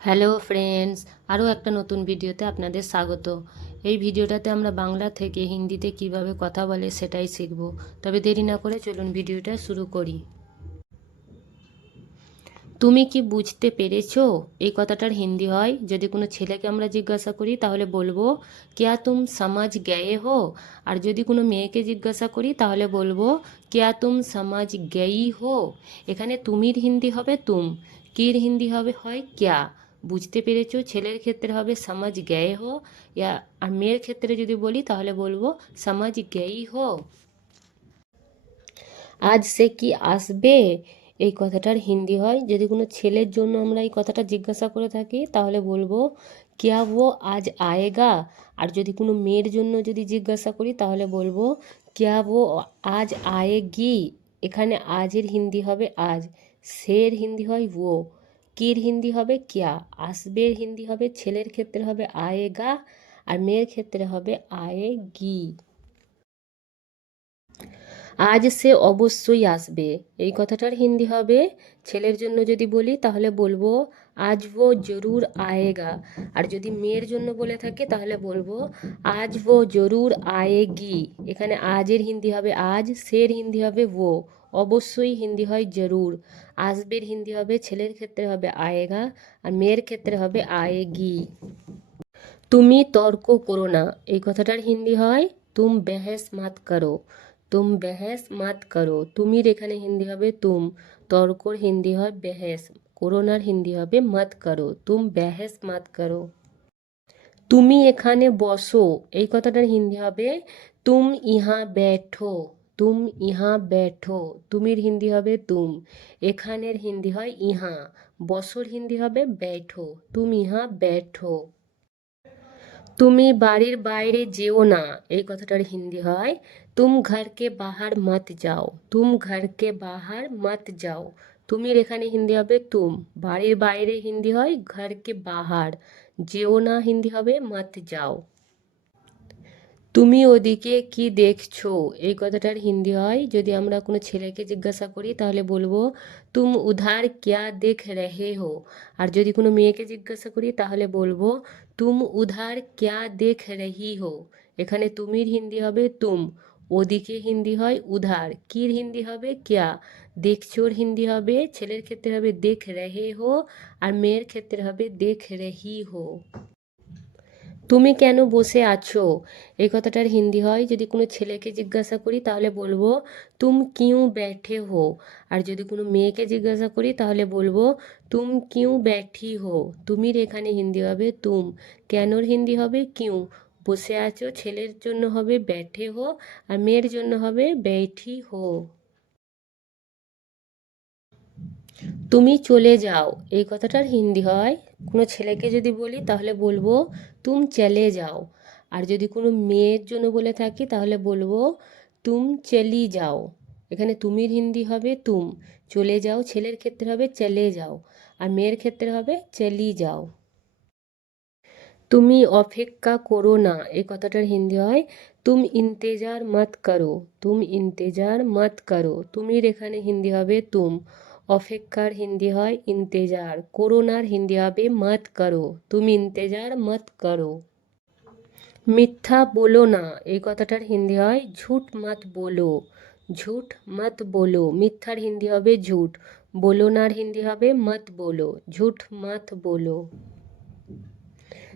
Hello friends, আরও একটা নতুন ভিডিওতে আপনাদের স্বাগত। এই ভিডিওটাতে আমরা বাংলা থেকে হিন্দিতে কীভাবে কথা বলে সেটাই শিখব। তবে দেরি না করে চলুন ভিডিওটা শুরু করি। তুমি কি বুঝতে পেরেছ এই কথাটার হিন্দি হয়? যদি কোনো ছেলেকে আমরা জিজ্ঞাসা করি, তাহলে বলব, কেয়া তুম সমাজ গয়ে হো? আর যদি কোনো মেয়েকে জিজ্ঞাসা করি, তাহলে বলব, কেয়া তুম সমাজ গেই হো? এখানে তুমির হিন্দি হবে তুম। কির হিন্দি হবে হয় ক্যা? বুঝতে পেরেছ? ছেলের ক্ষেত্রে হবে সমাজ গয়ে হো ইয়া, আর মেয়ের ক্ষেত্রে যদি বলি, তাহলে বলব সমাজ গেই হো আজ সে কি আসবে? এই কথাটার হিন্দি হয়। যদি কোনো ছেলের জন্য আমরা এই কথাটা জিজ্ঞাসা করে থাকি, তাহলে বলব, ক্যা ও আজ আয়েগা? আর যদি কোনো মেয়ের জন্য যদি জিজ্ঞাসা করি, তাহলে বলব, ক্যা ও আজ আয়েগি? এখানে আজের হিন্দি হবে আজ। সের হিন্দি হয় ও কির হিন্দি হবে ক্যা, আসবের হিন্দি হবে, ছেলের ক্ষেত্রে হবে আয়েগা, আর মেয়ের ক্ষেত্রে হবে আয়ে গি আজ সে অবশ্যই আসবে। এই কথাটার হিন্দি হবে, ছেলের জন্য যদি বলি তাহলে বলব, আজ ও জরুর আয়েগা। আর যদি মেয়ের জন্য বলে থাকি তাহলে বলব, আজ ও জরুর আয়েগি। এখানে আজের হিন্দি হবে আজ, সের হিন্দি হবে ও। অবশ্যই হিন্দি হয় জরুর। আসবের হিন্দি হবে, ছেলের ক্ষেত্রে হবে আয়েগা, আর মেয়ের ক্ষেত্রে হবে আয়েগি। তুমি তর্ক করো না। এই কথাটার হিন্দি হয়, তুম বেহেস মাত করো। তুম বেহেস মাত করো। তুমির এখানে হিন্দি হবে, তুম। তর্কর হিন্দি হয়, বেহেস। করোনার হিন্দি হবে, মাত করো। তুম বেহেস মাত করো। তুমি এখানে বসো। এই কথাটার হিন্দি হবে, তুম ইহা ব্যাঠো তুম ইহা ব্যাঠো, তুমির হিন্দি হবে তুম, এখানের হিন্দি হয় ইহা, বসর হিন্দি হবে ব্যাঠো, তুম ইহা ব্যাঠো। তুমি বাড়ির বাইরে যেও না, এই কথাটার হিন্দি হয়, তুম ঘরকে বাহার মত যাও, তুম ঘরকে বাহার মত যাও, তুমির এখানে হিন্দি হবে তুম, বাড়ির বাইরে হিন্দি হয় ঘরকে বাহার, যেও না হিন্দি হবে মত যাও। তুমি ওদিকে কি দেখছ? এই কথাটার হিন্দি হয়, যদি আমরা কোনো ছেলেকে জিজ্ঞাসা করি, তাহলে বলব, তুম উধার ক্যা দেখ রেহে হো? আর যদি কোনো মেয়েকে জিজ্ঞাসা করি, তাহলে বলব, তুম উধার ক্যা দেখ রহি হো? এখানে তুমির হিন্দি হবে তুম, ওদিকে হিন্দি হয় উধার। কির হিন্দি হবে ক্যা? দেখছোর হিন্দি হবে, ছেলের ক্ষেত্রে হবে দেখ রেহে হো, আর মেয়ের ক্ষেত্রে হবে দেখ রেহি হো। তুমি কেন বসে আছো? এই কথাটার হিন্দি হয়, যদি কোনো ছেলেকে জিজ্ঞাসা করি তাহলে বলব, তুম কিউ ব্যাঠে হো? আর যদি কোনো মেয়েকে জিজ্ঞাসা করি তাহলে বলব, তুম কিউ ব্যাঠি হো? তুমির এখানে হিন্দি হবে তুম। কেনর হিন্দি হবে কিউ? বসে আছো, ছেলের জন্য হবে ব্যাঠে হো, আর মেয়ের জন্য হবে ব্যাঠি হো। তুমি চলে যাও। এই কথাটার হিন্দি হয়, কোনো ছেলেকে যদি বলি তাহলে বলব, তুম চলে যাও। আর যদি কোনো মেয়ের জন্য বলে থাকি তাহলে বলব, তুম চলি যাও। এখানে তুমির হিন্দি হবে তুম। চলে যাও, ছেলের ক্ষেত্রে হবে চলে যাও। আর মেয়ের ক্ষেত্রে হবে চলি যাও। তুমি অপেক্ষা করো না, এই কথাটার হিন্দি হয়, তুম ইন্তেজার মত করো, তুম ইন্তেজার মত করো। তুমির এখানে হিন্দি হবে তুম। অপেক্ষার হিন্দি হয় ইন্তেজার করোনার হিন্দি হবে মত করো, তুমি ইন্তেজার মত করো। মিথ্যা বলো না, এই কথাটার হিন্দি হয় ঝুট মত বলো, ঝুট মত বলো, মিথ্যার হিন্দি হবে ঝুট, বলোনার হিন্দি হবে মত বলো, ঝুট মত বলো।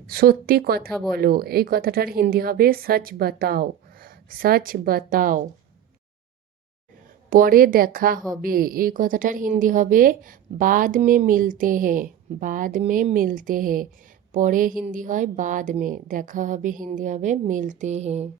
সত্যি কথা বলো, এই কথাটার হিন্দি হবে সচ বাতাও সচ বাতাও। পরে দেখা হবে। এই কথাটার হিন্দি হবে, বাদ মে মিলতে হে, বাদ মে মিলতে হে। পরে হিন্দি হয়, বাদ মে। দেখা হবে, হিন্দি হবে, মিলতে হে।